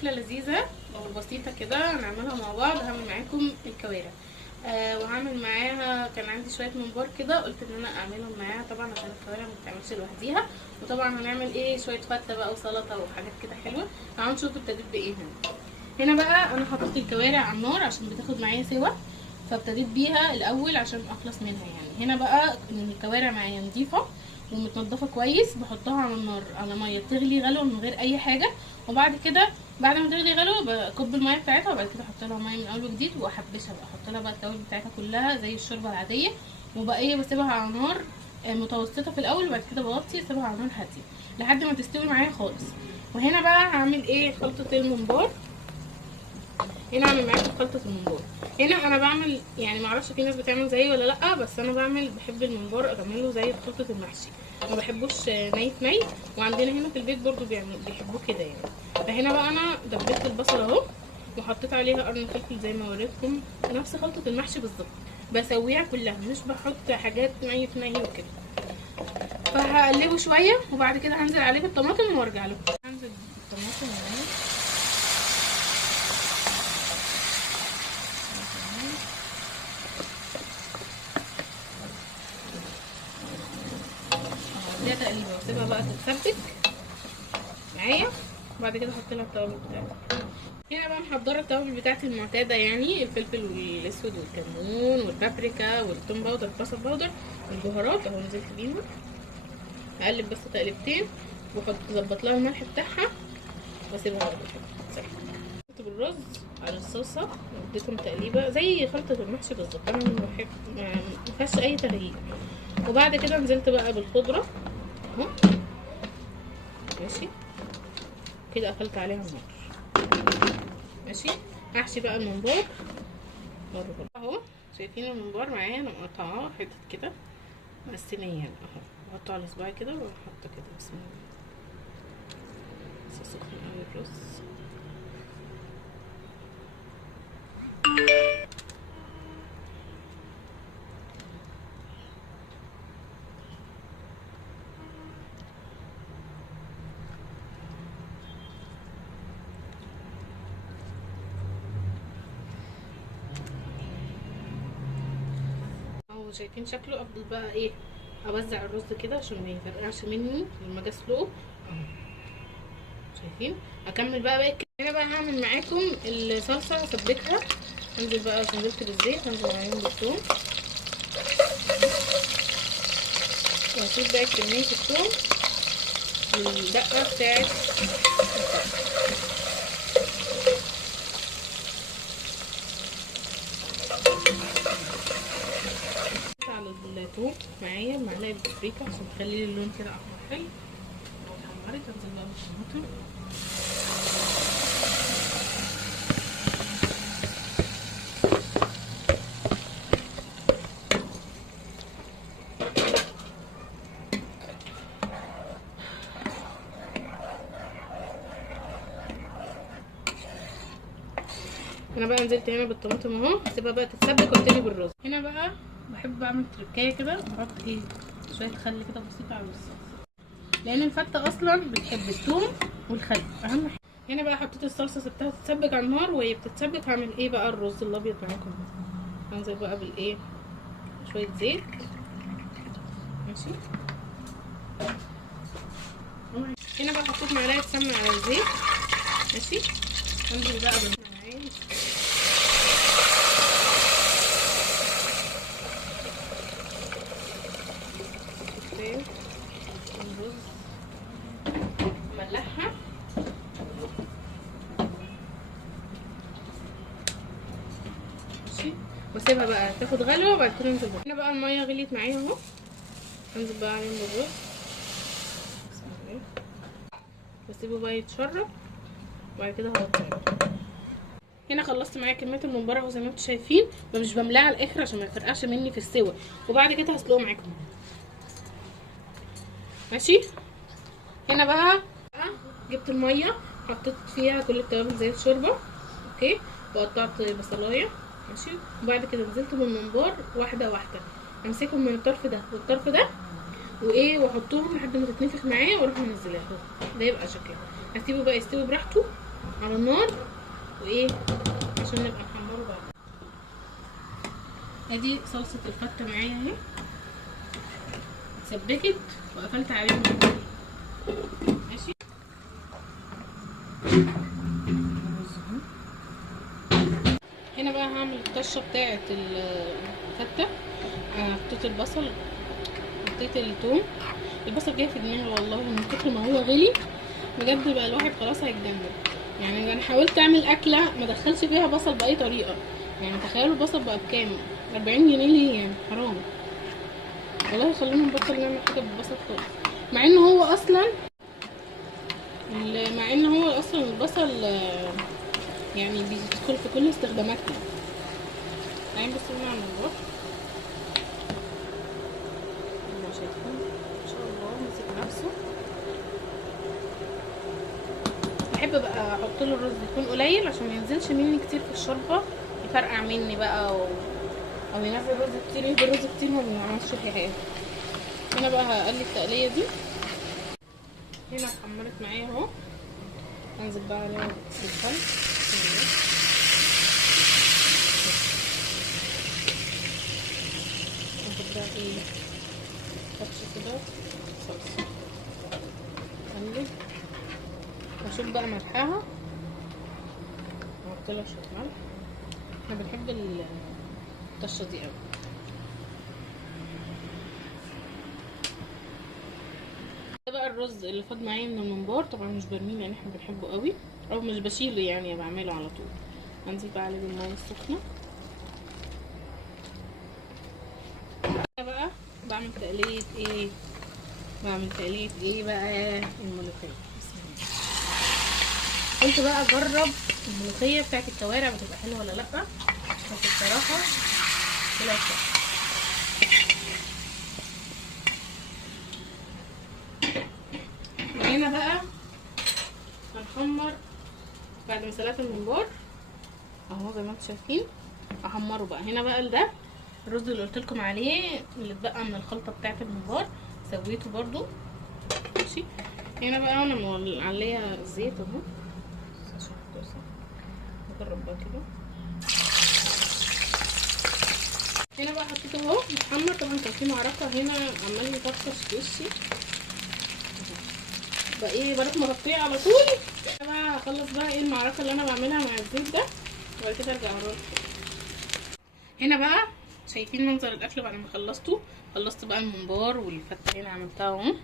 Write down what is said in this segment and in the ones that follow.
اكله لذيذه وبسيطه كده هنعملها مع بعض. هعمل معاكم الكوارع وهعمل معاها، كان عندي شويه ممبار كده قلت ان انا اعملهم معاها طبعا عشان الكوارع ما بتتعملش لوحديها. وطبعا هنعمل ايه شويه فتة بقى وسلطه وحاجات كده حلوه. تعالوا نشوف ابتديت بايه. هنا بقى انا حطيت الكوارع على النار عشان بتاخد معايا سوا، فابتديت بيها الاول عشان اخلص منها. يعني هنا بقى الكوارع معايا نضيفه ومتنضفه كويس، بحطها على النار على ميه تغلي غلوه من غير اي حاجه. وبعد كده بعد ما تغلي غلوه بكب الميه بتاعتها، وبعد كده احط لها ميه من اول وجديد واحبسها بقى، احط لها بقى التوابل بتاعتها كلها زي الشوربه العاديه. وبقى ايه بسيبها على نار متوسطه في الاول، وبعد كده بغطي اسيبها على نار هاديه لحد ما تستوي معايا خالص. وهنا بقى هعمل ايه خلطه الممبار. هنا اعمل معاكم خلطه الممبار. هنا انا بعمل يعني معرفش في ناس بتعمل زيي ولا لا، بس انا بحب الممبار اعمله زي خلطه المحشي، ما بحبوش ني. وعندنا هنا في البيت برضو بيحبوه كده يعني. فهنا بقى انا دبيت البصل اهو وحطيت عليها قرن فلفل زي ما وريتكم، نفس خلطه المحشي بالظبط، بسويها كلها مش بحط حاجات ني في ني وكده. فهقلبه شويه وبعد كده هنزل عليه بالطماطم وارجع لكم. هنزل بالطماطم اهو دي تقليبه واسيبها بقى تتسبك معايا. وبعد كده احط لها التوابل بتاعتي. هنا بقى محضره التوابل بتاعتي المعتاده، يعني الفلفل الاسود والكمون والبابريكا والثوم باودر والبصل باودر والبهارات اهو نزلت بيهم. هقلب بس تقلبتين واحط اظبط لها الملح بتاعها واسيبها تتسبك. حطيت بالرز على الصلصه واديتهم تقليبه زي خلطه المحشي بالظبط، انا ما فيهاش اي تغيير. وبعد كده نزلت بقى بالخضره اهو ماشي كده، قفلت عليها النار ماشي. هحشي بقى الممبار اهو. شايفين الممبار معايا انا مقطعاه حتت كده مقسماه يعني اهو، بحطه على صباعي كده واحطه كده. بسم الله. بس سخن قوي الرز. اهو شايفين شكله. افضل بقى ايه اوزع الرز كده عشان ما يفرقعش مني لما اجي اسلقه اهو. شايفين اكمل بقى هنا بقى هعمل معاكم الصلصه هسبكها. هنزل بقى عشان نزلت بالزيت، هنزل عليهم بالثوم وهسيب بقى كميه الثوم والدقه بتاعت على الثوم معايا معلقه بابريكا عشان تخلي لي اللون كده احمر حلو. اتحمرت هنزل بقى بالطماطم انا بقى نزلت هنا بالطماطم اهو، هسيبها بقى تتسبك وابتدي بالرز. هنا بقى بحب اعمل تركايه كده، بحط ايه شويه خل كده بسيطه على الصلصه لان الفته اصلا بتحب الثوم والخل اهم حاجه. هنا بقى حطيت الصلصه سبتها تتسبك على النار، وهي بتتسبك هعمل ايه بقى الرز الابيض معاكم. هنزل بقى بالايه شويه زيت ماشي. هنا بقى حطيت معلقه سمنه على الزيت ماشي. هنزل بقى بالمعين الرز ملحها ماشي، واسيبها بقى تاخد غلوه وبعد كده انزل بقى. هنا بقى الميه غليت معايا اهو، انزل بقى عليهم بالرز بسم الله واسيبه بقى يتشرب وبعد كده هغطيه. هنا خلصت معايا كميه الممبار اهو زي ما انتم شايفين، مش بملاها على الاخر عشان ما يفرقعش مني في السوا. وبعد كده هسلقه معاكم ماشي. هنا بقى جبت الميه حطيت فيها كل التوابل زي الشوربه اوكي، وقطعت بصلايه ماشي. وبعد كده نزلت بالممبار واحده واحده، امسكهم من الطرف ده والطرف ده وايه واحطهم لحد ما تتنفخ معايا واروح منزلاها. ده يبقى شكلها. هسيبه بقى يستوي براحته على النار وايه عشان نبقى نحمره بعد. ادي صلصه الفته معايا اهي اتسبكت وقفلت عليها ماشي. هنا بقى هعمل الطشه بتاعه الفته. انا حطيت البصل، حطيت الثوم. البصل جاي في دماغي والله من كتر ما هو غلي بجد، بقى الواحد خلاص هيتجنن. يعني انا حاولت اعمل اكله ما ادخلش فيها بصل باي طريقه. يعني تخيلوا البصل بقى بكام؟ 40 جنيه ليه يعني؟ حرام والله. خلونا نبطل نعمل حاجه بالبصل خالص، مع ان هو اصلا البصل يعني بيدخل في كل استخداماتنا. تعالي بس نعمل النار. شايفين ما شاء الله مسك نفسه. بحب بقى احط له الرز يكون قليل عشان ما ينزلش مني كتير في الشوربه، يفرقع مني بقى او ينزل رز كتير، يهدي رز كتير ما بنعملش فيه حاجه. هنا بقى هقلي التقليه دي. هنا اتحمرت معايا اهو، هنزل بقى عليها بالخل. هاخد بقى ايه تاتش كده صلصه، اقلب واشوف بقى ملحها، واحط لها شويه ملح. احنا بنحب الطشه دي قوي. ده بقى الرز اللي فاض معايا من الممبار، طبعا مش برميه لان احنا بنحبه قوي، او مش بشيله يعني بعمله على طول. هنزل بقى عليه بالميه السخنه. بقى بعمل تقليه ايه؟ بقى الملوخيه. بسم الله. قلت بقى اجرب الملوخيه بتاعت الكوارع بتبقى حلوه ولا لا، بس الصراحه طلعت تحفه. هنا بقى هنحمر بعد ما سلقت الممبار اهو زي ما انتم شايفين، احمره بقى. هنا بقى ده الرز اللي قلت لكم عليه اللي اتبقى من الخلطه بتاعه الممبار، سويته برضو ماشي. هنا بقى انا معليه الزيت اهو، نجرب بقى كده. هنا بقى حطيته اهو متحمر. طبعا كان في معركه هنا عمال يطرطش في وشي بقى ايه، بروح مغطيه على طول. بقى هخلص بقى ايه المعركه اللي انا بعملها مع الزيت ده وبعد كده ارجع اوريكم. هنا بقى شايفين منظر الاكل بعد ما خلصت بقى الممبار والفته هنا عملتها اهو،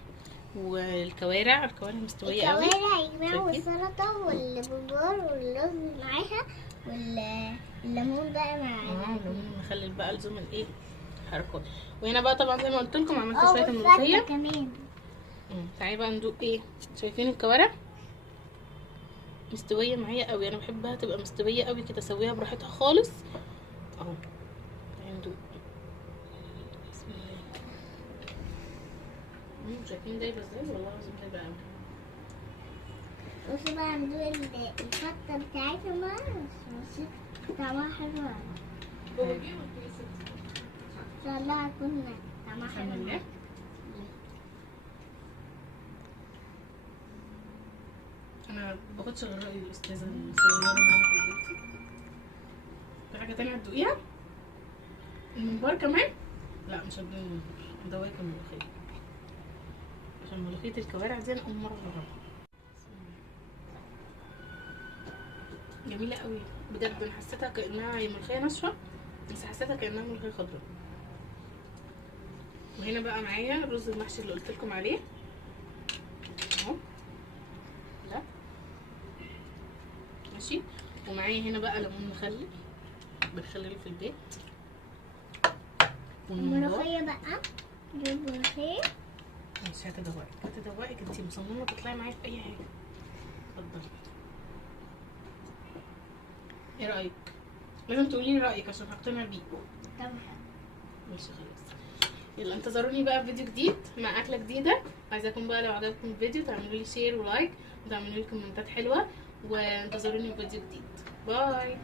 والكوارع مستويه قوي. الكوارع يا جماعه والسلطه والممبار والرز معاها والليمون بقى معاها. الليمون مخلل بقى لزوم الايه حركات. وهنا بقى طبعا زي ما قلت لكم عملت شويه الملوخيه كمان. تعالي بقى ندوق ايه. شايفين الكوارع مستويه معايا قوي، انا بحبها تبقى مستويه قوي كده، اسويها براحتها خالص اهو. ندوق. بسم الله. شايفين دايبه ازاي؟ والله العظيم دايبه قوي. بصوا بقى ندوق الفته بتاعتهم بس طعمها حلو. ان شاء الله هتكون طعمها حلو. انا باخدش غير راي الاستاذه الصغيره معانا في البيت. في حاجه تانية هتدوقيها؟ الممبار كمان؟ لا مش هتدوقي الممبار، هدوقك الملوخيه عشان ملوخيه الكوارع دي انا اول مره اجربها. جميله قوي بجد. انا حسيتها كانها هي ملوخيه ناشفه بس حسيتها كانها ملوخيه خضراء. وهنا بقى معايا الرز المحشي اللي قلت لكم عليه اهو ده ماشي. ومعايا هنا بقى ليمون مخلل بنخلله في البيت. الملوخيه بقى جيب ملوخيه. مش هتدوقك انتي مصممه تطلعي معايا في اي حاجه. اتفضلي. ايه رايك؟ لازم تقولي لي رايك عشان هقتنع بيه. طبعا ماشي خلاص. يلا انتظروني بقى في فيديو جديد مع اكله جديده. عايزاكم بقى لو عجبكم الفيديو تعملوا لي شير ولايك وتعملوا لي كومنتات حلوه، وانتظروني في فيديو جديد. باي.